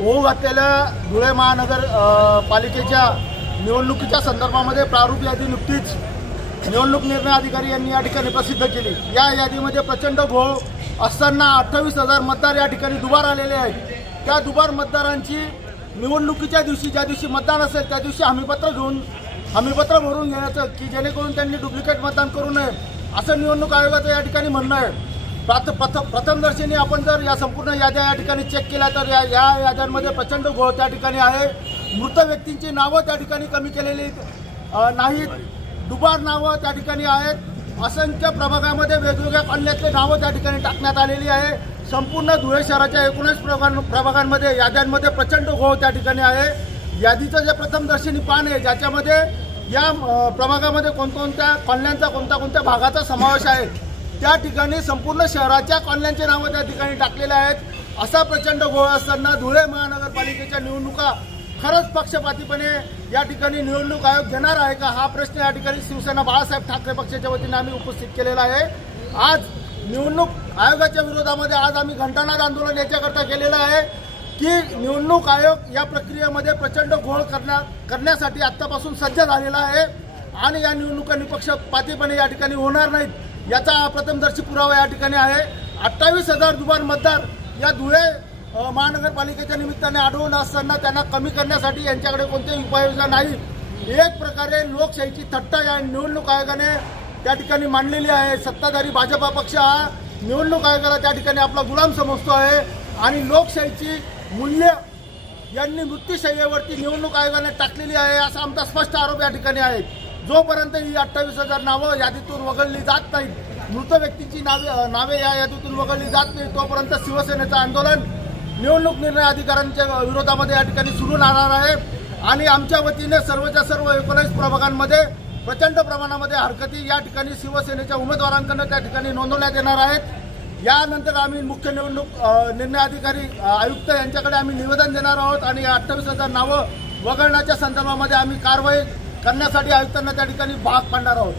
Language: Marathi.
होऊ घातलेल्या धुळे महानगर पालिकेच्या निवडणुकीच्या संदर्भामध्ये प्रारूप यादी नुकतीच निवडणूक निर्णय अधिकारी यांनी या ठिकाणी प्रसिद्ध केली। या यादीमध्ये प्रचंड घोळ असताना 28,000 मतदार या ठिकाणी दुबार आलेले आहेत। त्या दुबार मतदारांची निवडणुकीच्या दिवशी ज्या दिवशी मतदान असेल त्या दिवशी हमीपत्र भरून घेण्याचं की जेणेकरून त्यांनी डुप्लिकेट मतदान करू नये असं निवडणूक आयोगाचं या ठिकाणी म्हणणं आहे। प्रथमदर्शनी आपण जर या संपूर्ण याद्या या ठिकाणी चेक केल्या तर या याद्यांमध्ये प्रचंड घोळ त्या ठिकाणी आहे। मृत व्यक्तींची नावं त्या ठिकाणी कमी केलेली नाहीत, दुबार नावं त्या ठिकाणी आहेत। असंख्य प्रभागामध्ये वेगवेगळ्या कॉलनीतले नावं त्या ठिकाणी टाकण्यात आलेली आहे। संपूर्ण धुळे शहराच्या 19 प्रभागांमध्ये याद्यांमध्ये प्रचंड घोळ त्या ठिकाणी आहे। यादीचं जे प्रथमदर्शनी पान आहे ज्याच्यामध्ये या प्रभागामध्ये कोणकोणत्या कॉलन्यांचा कोणत्या भागाचा समावेश आहे त्या ठिकाणी संपूर्ण शहराच्या कॉलन्यांचे नावं त्या ठिकाणी टाकलेले आहेत। असा प्रचंड घोळ असताना धुळे महानगरपालिकेच्या निवडणुका खरंच पक्षपातीपणे या ठिकाणी निवडणूक आयोग घेणार आहे का हा प्रश्न या ठिकाणी शिवसेना बाळासाहेब ठाकरे पक्षाच्या वतीने आम्ही उपस्थित केलेला आहे। आज निवडणूक आयोगाच्या विरोधामध्ये आज आम्ही घंटानाद आंदोलन याच्याकरता केलेलं आहे की निवडणूक आयोग या प्रक्रियेमध्ये प्रचंड घोळ करण्यासाठी आत्तापासून सज्ज झालेला आहे आणि या निवडणुका निपक्षपातीपणे या ठिकाणी होणार नाहीत याचा प्रथमदर्शी पुरावा या ठिकाणी आहे। 28,000 दुबार मतदार या धुळे महानगरपालिकेच्या निमित्ताने आढळून असताना त्यांना कमी करण्यासाठी यांच्याकडे कोणतीही उपाययोजना नाही। एक प्रकारे लोकशाहीची थट्टा या निवडणूक आयोगाने त्या ठिकाणी मांडलेली आहे। सत्ताधारी भाजपा पक्ष हा निवडणूक आयोगाला त्या ठिकाणी आपला गुलाम समजतो आहे आणि लोकशाहीची मूल्य यांनी मृत्यूशय्येवरती निवडणूक आयोगाने टाकलेली आहे असा आमचा स्पष्ट आरोप या ठिकाणी आहे। जोपर्यंत ही 28,000 नावं यादीतून वगळली जात नाहीत, मृत व्यक्तींची नावे या यादीतून वगळली जात नाही तोपर्यंत शिवसेनेचं आंदोलन निवडणूक निर्णय अधिकाऱ्यांच्या विरोधामध्ये या ठिकाणी सुरू राहणार आहे आणि आमच्या वतीने सर्वच्या सर्व 19 प्रभागांमध्ये प्रचंड प्रमाणामध्ये हरकती या ठिकाणी शिवसेनेच्या उमेदवारांकडून त्या ठिकाणी नोंदवण्यात येणार आहेत। यानंतर आम्ही मुख्य निवडणूक निर्णय अधिकारी आयुक्त यांच्याकडे आम्ही निवेदन देणार आहोत आणि 28,000 नावं वगळण्याच्या संदर्भामध्ये आम्ही कारवाई करण्यासाठी आयुक्तांना त्या ठिकाणी भाग पाडणार आहोत।